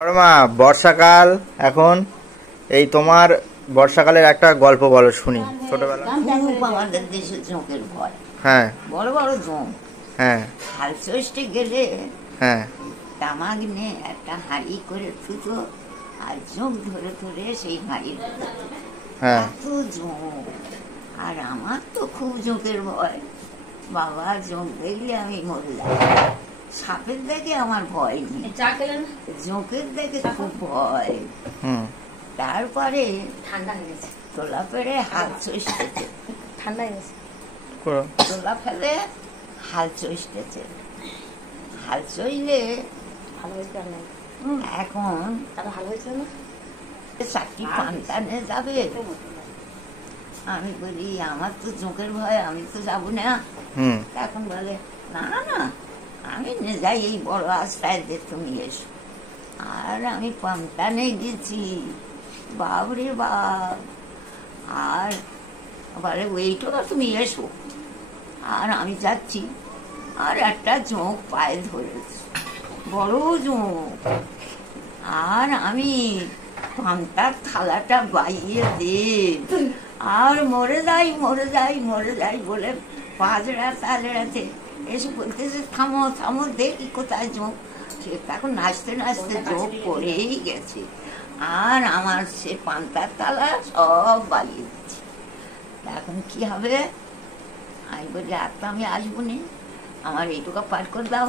মা বর্ষাকাল এখন এই তোমার বর্ষাকালের একটা গল্প বলো শুনি ছোটবেলা। খুব আমাদের দেশে ঝোঁকের ভয়। হ্যাঁ বড় বড় ঝোঁক। হ্যাঁ হাল চষতে গেলে হ্যাঁ তামাক নিয়ে একটা হাঁড়ি করে থুতো আর ঝোঁক ধরে ধরে সেই হাঁড়ির হ্যাঁ এত ঝোঁক। আর আমার তো খুব ঝোঁকের ভয়। বাবা ঝোঁক দেখলে আমি মরে যাই। সাপের দেখে আমার ভয় নেই, ঝোঁকের দেখে খুব ভয়। হুম তারপরে ঠান্ডা হয়ে গেছে, তোলা পেরে হাল চষতেছে, ঠান্ডা হয়ে গেছে। তোলা ফেলে হাল চষতেছে। হাল চইলে ভালো হয়েছে আর নাই, এখন তারা ভালো হয়েছে না। চারটি পান্তানে যাবে। আমি বলি আমার তো চোখের ভয়, আমি তো যাবো না। হুম এখন বলে না না আমি নিয়ে যাই, এই বড় আশ্রয় দিয়ে তুমি এসো। আর আমি পান্তানে গেছি, বাবরে বাপ। আর বলে ওইটা তুমি এসো। আর আমি যাচ্ছি, আর একটা ঝোঁক পায়ে ধরেছে, বড় ঝোঁক। আর আমি পান্তার থালাটা বাইয়ে দে, আর মরে যাই মরে যাই মরে যাই বলে পাঁচড়া তাজড়াতে এসে বলতেছে থামো থামো, দেখি কোথায় ঝোঁক। সে তখন নাচতে নাচতে ঝোঁক পড়েই গেছে। আর আমার সে পান্তার থালা সব বাইয়ে দিচ্ছে। এখন কি হবে? আমি বলি আর তো আমি আসবো নি, আমার এইটুকু পার করে দাও।